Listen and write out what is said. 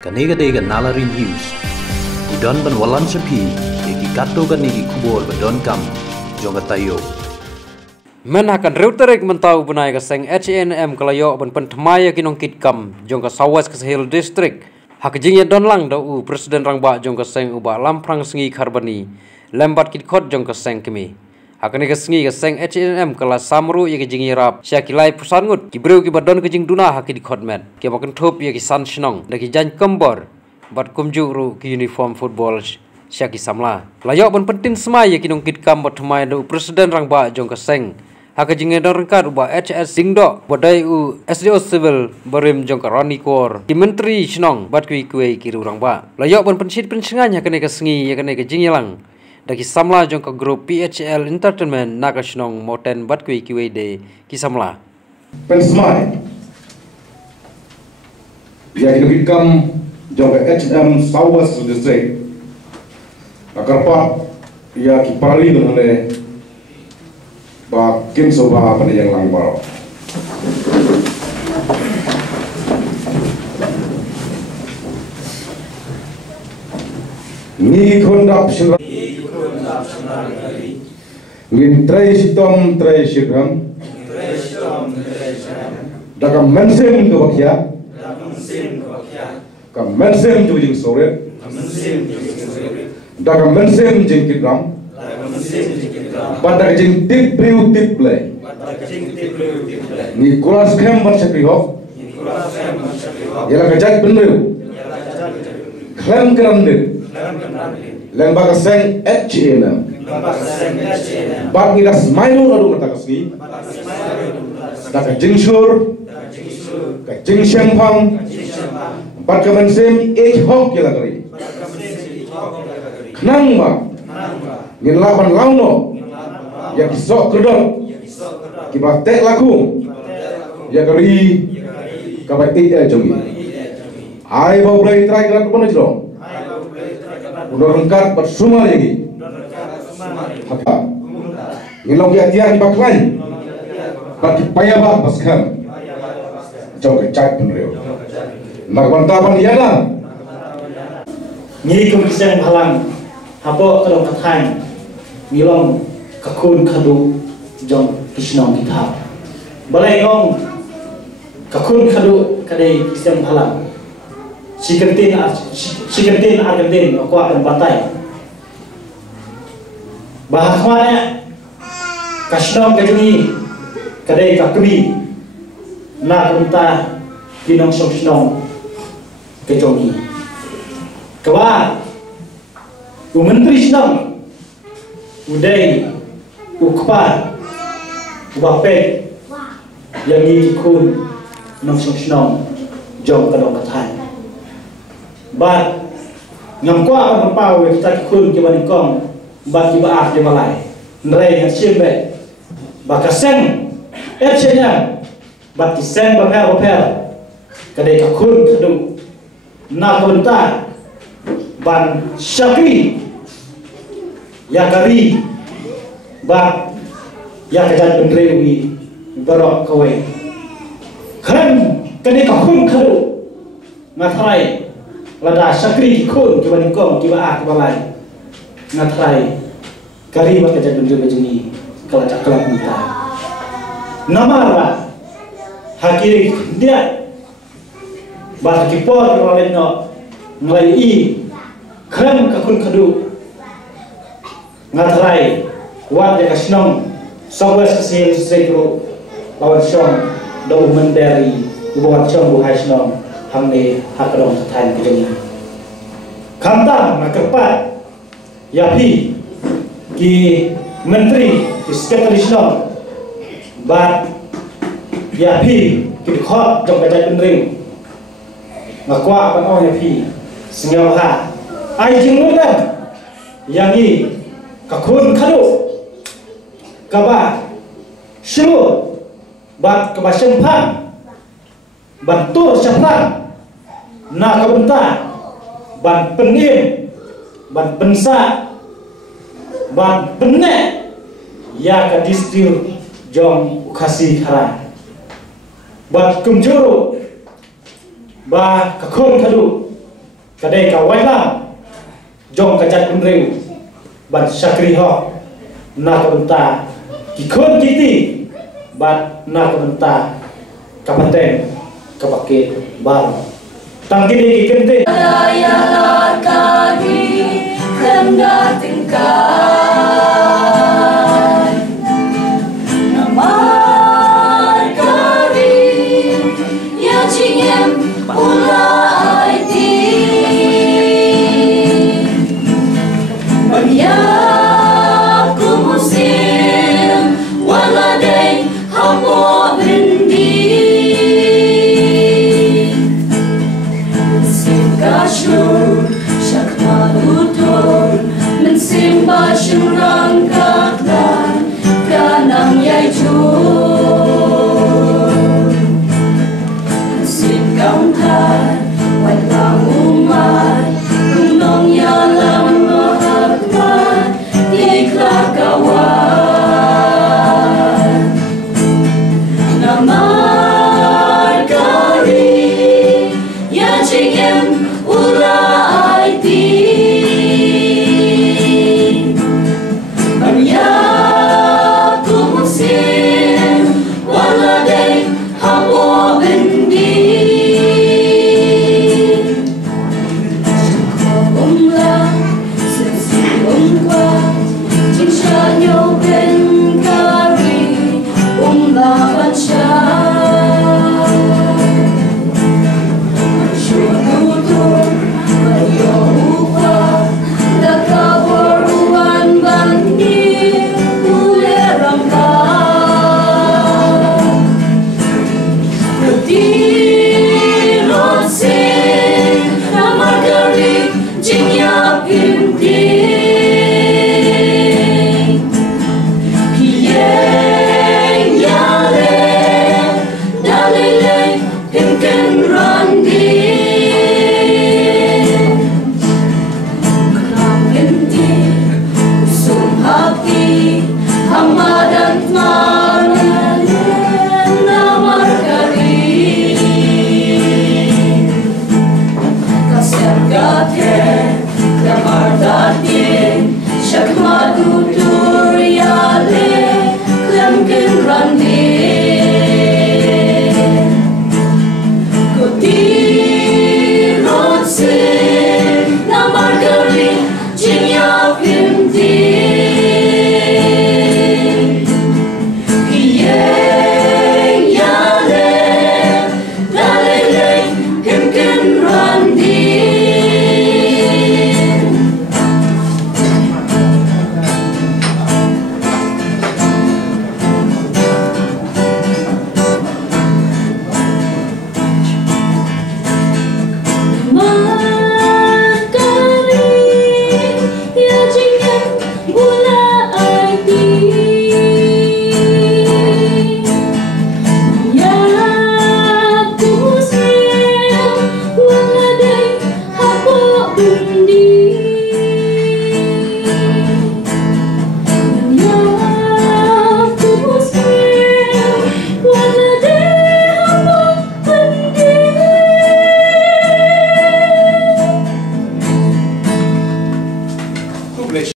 Kanega Nalari News. Udon ban walan sepi, iki kato kan iki kubur badon kam, jonga tayo. Men akan reuterek mentau bunai ka seng HNM kalayo ban pentemaya kinong kitkam jongka Sawas Kesehil District. Hak jingya don lang da u presiden rangba jongka seng uba lamprang sengi karbani lembat kitkot jongka seng kemi. Hakane ka sengi ka seng HNM kala samru ya jingya rap syakilai pusangut kibreu ki badon kejing duna hak kitkot met. Ki makan thop ya ki san shnong da ki jan kembor bat kumju ru ki uniform football syaki samla. Layo ban pentin semai ya kinong kitkam bat thmai da u presiden rangba jongka seng. Haka jinge dorangkat uba HS Singdo badai u SDO Civil barim jongka Roni Kor di menteri Shnong bat kui kiru rangba. Layok ban pensit pensenganya kene ka sengi ya kene ka jingelang. Daki samla jongka grup PHL Entertainment naka Shnong moten bat kui de ki samla. Pensmai ya kinukikam jongka HM Sawas District akarpa ya kipali dengan bakin soba pada yang langbaro. Ni kondap sila, ni tray sitom tray siram, daga mensem ke bakya, ka mensem jujing sore, daga mensem jengkit ram. Pada kejing tip priu tip play. Nicholas Kem bersepri hof. Ialah kejat bener. Klem keram dir. Lembaga seng HNM. Bagi das mainu lalu mata kasni. Dah kejing sur. Kejing sempang. Pada kemensem hof ialah kali. Kenang ba. Ngin laban launo ya kisok kedok kibatek laku ya kari kabatik ya jongi ai bau play try gerak pun jero udah rengkat bersuma lagi haka ngilong ya tiar baklain bagi payah paskan jong kecak penreo marbantaban yana ni kumisen halang hapo kalong kathan ngilong kakun kadu jong kisnong kita balai ngong kakun kadu kadai kisem halang sikentin argentin aku akan batai bahakmanya kasnong kajuni kadai kakmi na kunta kinong song kejongi kawa menteri Shnong udai ukpa wapet yang ikun nong Shnong jom kadong kathan bat ngamkwa ang pawe kita ikun kiban kong bat kiba di malai nrei yang simbe bakaseng etchenya bat kiseng bapel kadai kakun kadu na konta ban syakri ya kari bak ya kejat bendrewi barok kawe kan kene kahun kadu ngathrai lada syakri kun kiban kong kiba kibalai ngathrai kari bak kejat bendrewi bajuni kala caklat minta namara hakiri dia bak kipor rolenno nglai keren kakun kadu ngathrai wat ya kasnong Sawas Kesehil District lawan syong do menteri buat syong buhai snong hamne hakadong kathan kejeni kantang nakepat yapi ki menteri ki sekretari snong bat yapi ki khot jong kajat pendring ngakwa ban oh yapi sengaw ha ai jingmu dan yang ini kakun kadu kaba shilu bat kaba sempang bantur syafran na kabenta ban penim ban pensa ban penek ya ka distil jong ukasi hara bat kumjuru ba kakun kadu kadai kawai lah jong kacat penriu ban sakri ho na kabenta kikon kiti bat na kabenta kapaten kapake bar tangkini kikente ya kaki kanda tingkat namar kari ya jingem ulai ti Maria kumusim waladai hapo bendi Simkashur syakmalutor mensimba syurang kaklan kanang yaitur Simkamtan walang umat gunung yalang mahakmat iklah kawan namar kari ya jingem ulai ti Maria kumusim waladai hapo bendi Umla sensi umkwa cincanya ben kari umla baca syukur mayo upah dakawar uan bandi ule rangka Rosin namar kari jinya pinting Hiyeng yale dalile himken randi Kram pinting usum hati hamadan manen namar kari Kasih gate kamar datin syakma